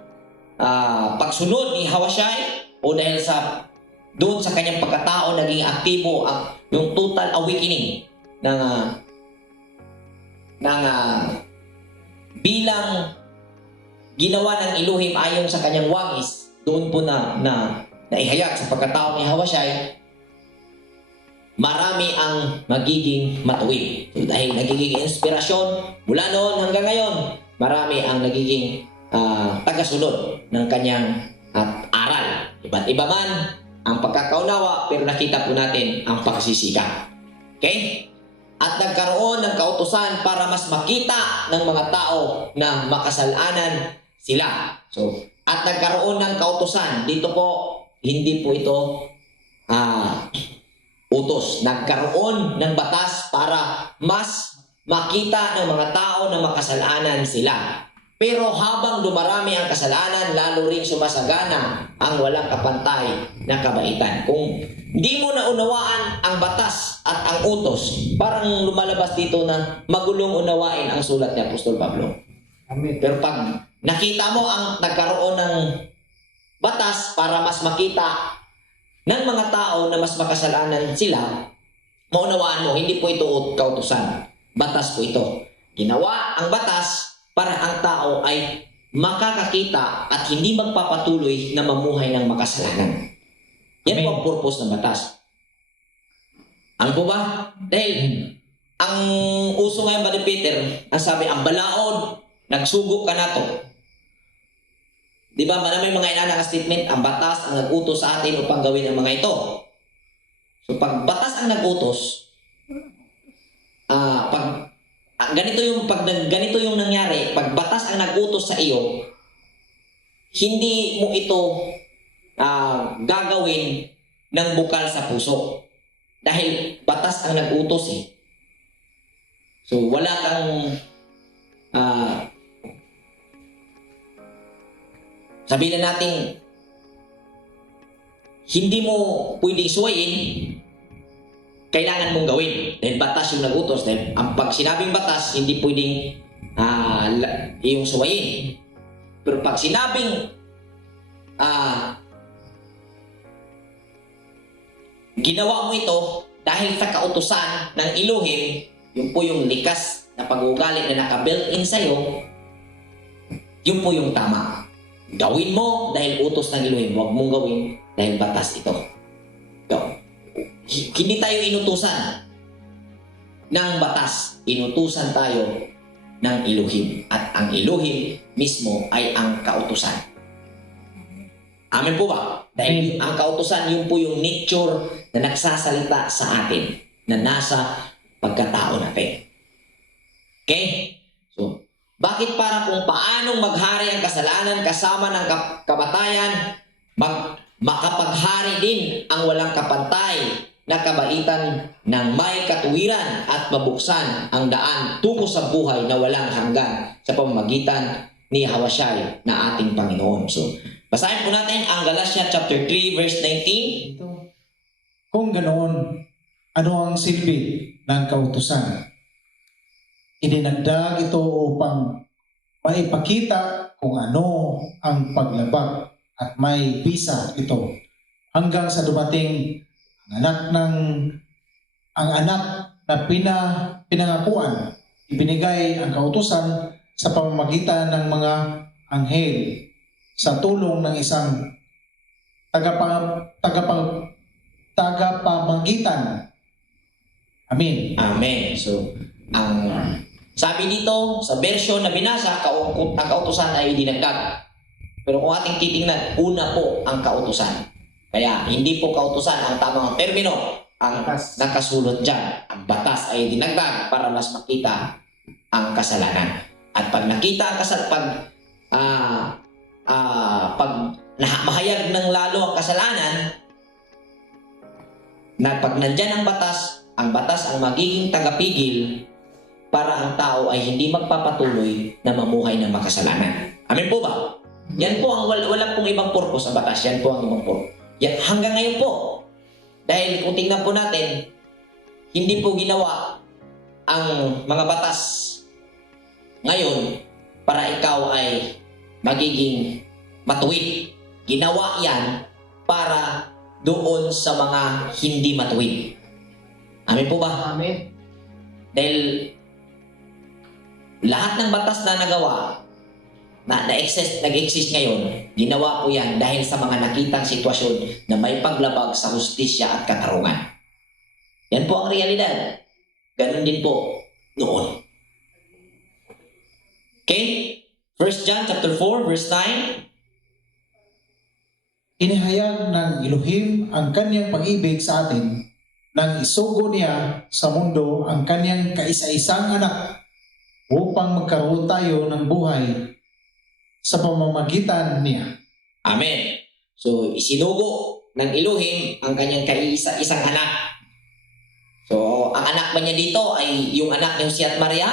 pagsunod ni Yahweh, o dahil sa doon sa kanyang pagkatao naging aktibo yung total awakening ng bilang ginawa ng Elohim ayon sa kanyang wangis, doon po na naihayag sa pagkatao ni Yahweh, marami ang magiging matuwid. So, dahil nagiging inspirasyon mula noon hanggang ngayon, marami ang nagiging tagasunod ng kanyang aral. Iba't iba man ang pagkakaunawa, pero nakita po natin ang pagsisikap. Okay? At nagkaroon ng kautusan para mas makita ng mga tao na makasalanan sila. So, at nagkaroon ng kautusan. Dito po, hindi po ito utos. Nagkaroon ng batas para mas makita ng mga tao na makasalanan sila. Pero habang dumarami ang kasalanan, lalo ring sumasagana ang walang kapantay na kabaitan. Kung hindi mo naunawaan ang batas at ang utos, parang lumalabas dito na magulong unawain ang sulat ni Apostol Pablo. Amen. Pero pag nakita mo ang nagkaroon ng batas para mas makita ng mga tao na mas makasalanan sila, maunawaan mo, hindi po ito kautusan. Batas po ito. Ginawa ang batas para ang tao ay makakakita at hindi magpapatuloy na mamuhay ng makasalanan. Yan po ang purpose ng batas. Ano po ba? Dahil ang uso ngayon ba ni Peter, ang sabi, ang balaod, nagsugo ka na to. Di ba? Maraming mga inanang statement, ang batas ang nag-utos sa atin upang gawin ang mga ito. So pag batas ang nag-utos, ganito yung nangyari, pag batas ang nag-utos sa iyo, hindi mo ito gagawin ng bukal sa puso. Dahil batas ang nag-utos eh. So wala kang sabihin na natin, hindi mo pwedeng suwayin, kailangan mong gawin. Dahil batas yung nag-utos. Dahil pag sinabing batas, hindi pwedeng yung suwayin. Pero pag sinabing ginawa mo ito dahil sa kautusan ng Elohim, yun po yung likas na pag-uugali na naka-built-in sa'yo, yun po yung tama. Gawin mo dahil utos ng Elohim. Huwag mong gawin dahil batas ito. Hindi tayo inutusan ng batas. Inutusan tayo ng Elohim. At ang Elohim mismo ay ang kautusan. Amen po ba? Dahil ang kautusan, yun po yung nature na nagsasalita sa atin, na nasa pagkatao natin. Okay? So, bakit para kung paanong maghari ang kasalanan kasama ng kamatayan, makapaghari din ang walang kapantay na kabaitan ng may katuwiran at mabuksan ang daan tungo sa buhay na walang hanggan sa pamamagitan ni Hawashai na ating Panginoon. So, basahin po natin ang Galatia chapter 3 verse 19. Ito. Kung ganoon, ano ang silbi ng kautusan? Idinagdag ito upang maipakita kung ano ang paglabag at may bisa ito hanggang sa dumating ang anak na pinangakuan. Ibinigay ang kautusan sa pamamagitan ng mga anghel sa tulong ng isang tagapamagitan. Amen. Amen. So, ang sabi dito sa version na binasa, ang kautusan ay dinagdag. Pero kung ating titingnan, una po ang kautusan. Kaya hindi po kautusan ang tamang termino ang nakasulot dyan. Ang batas ay dinagdag para mas makita ang kasalanan. At pag nakita ang pag mahayag ng lalo ang kasalanan, na pag nandyan ang batas ang magiging tagapigil para ang tao ay hindi magpapatuloy na mamuhay ng makasalanan. Amen po ba? Yan po ang wala pong ibang purpose sa batas. Yan po ang ibang purpose. Yan, hanggang ngayon po. Dahil kung tingnan po natin, hindi po ginawa ang mga batas ngayon para ikaw ay magiging matuwid. Ginawa yan para doon sa mga hindi matuwid. Amen po ba? Amen. Dahil lahat ng batas na nagawa, nag-exist ngayon, ginawa po yan dahil sa mga nakitang sitwasyon na may paglabag sa hustisya at katarungan. Yan po ang realidad. Ganun din po noon. Okay? 1 John chapter 4 verse 9. Inihayag ng Elohim ang kanyang pag-ibig sa atin nang isugo niya sa mundo ang kanyang kaisa-isang anak upang magkaroon tayo ng buhay sa pamamagitan niya. Amen. So, isinugo ng Elohim ang kanyang kaisa-isang anak. So, ang anak ba niya dito ay yung anak ni Jose at Maria?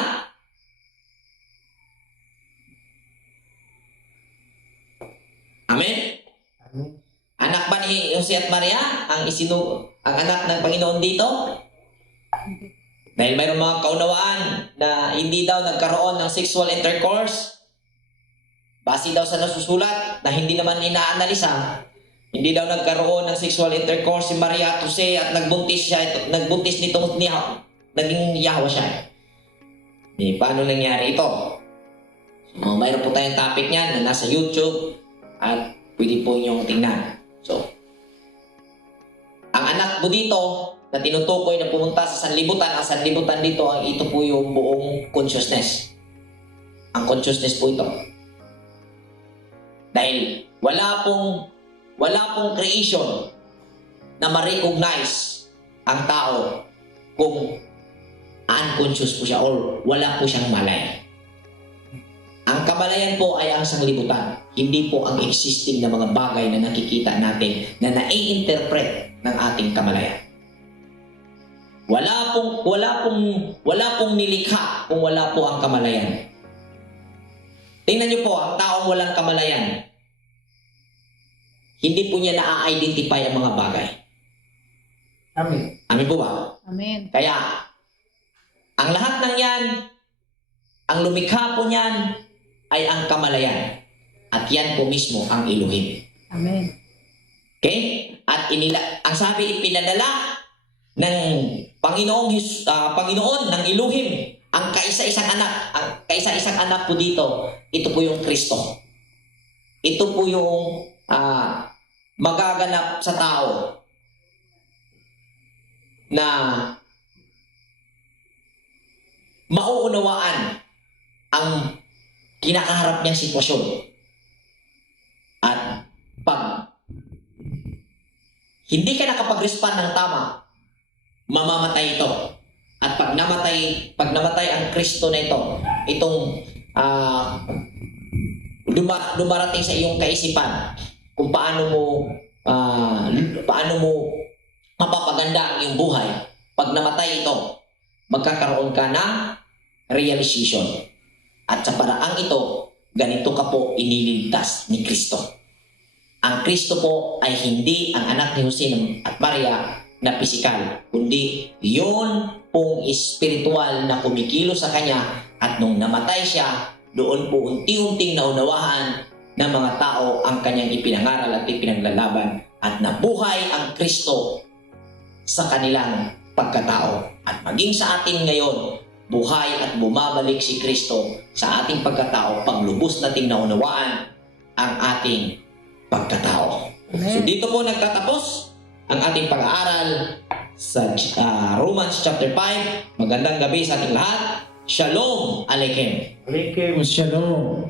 Amen? Anak ba ni Jose at Maria ang anak ng Panginoon dito? Dahil mayroong mga kaunawaan na hindi daw nagkaroon ng sexual intercourse. Base daw sa nasusulat na hindi naman inaanalisa, hindi daw nagkaroon ng sexual intercourse si Maria at Jose at nagbuntis nitong naging Yahweh siya. Paano nangyari ito? So, mayroon po tayong topic niyan na nasa YouTube at pwede po niyong tingnan. So, ang anak mo dito na tinutukoy na pumunta sa sanlibutan, ang sanlibutan dito, ito po yung buong consciousness. Ang consciousness po ito. Dahil wala pong creation na ma-recognize ang tao kung unconscious po siya or wala po siyang malay. Ang kamalayan po ay ang sanglibutan, hindi po ang existing na mga bagay na nakikita natin na nai-interpret ng ating kamalayan. Wala pong nilikha kung wala po ang kamalayan. Tingnan niyo po, ang taong walang kamalayan, hindi po niya na-identify ang mga bagay. Amen. Amin po ba? Amen. Kaya, ang lahat ng yan, ang lumikha po niyan, ay ang kamalayan. At yan po mismo ang Elohim. Amen. Okay? At ang sabi, ipinadala ng Panginoon ng Elohim ang kaisa-isang anak po dito. Ito po yung Kristo. Ito po yung magaganap sa tao na mauunawaan ang kinakaharap niyang sitwasyon. At pag hindi ka nakapag-respond ng tama, mamamatay ito. At pag namatay ang Kristo na ito, itong dumarating sa iyong kaisipan kung paano mo mapapaganda ang iyong buhay. Pag namatay ito, magkakaroon ka ng realization. At sa paraang ito, ganito ka po iniligtas ni Kristo. Ang Kristo po ay hindi ang anak ni Jose at Maria na pisikal, kundi yun pong espiritual na kumikilo sa kanya, at nung namatay siya, doon po unti-unting naunawahan ng mga tao ang kanyang ipinangaral at ipinaglalaban, at nabuhay ang Kristo sa kanilang pagkatao. At maging sa atin ngayon, buhay at bumabalik si Kristo sa ating pagkatao pag lubos nating naunawaan ang ating pagkatao. Amen. So dito po nagtatapos ang ating pag-aaral sa Romans chapter 5. Magandang gabi sa ating lahat. Shalom Aleichem. Alaikum Shalom.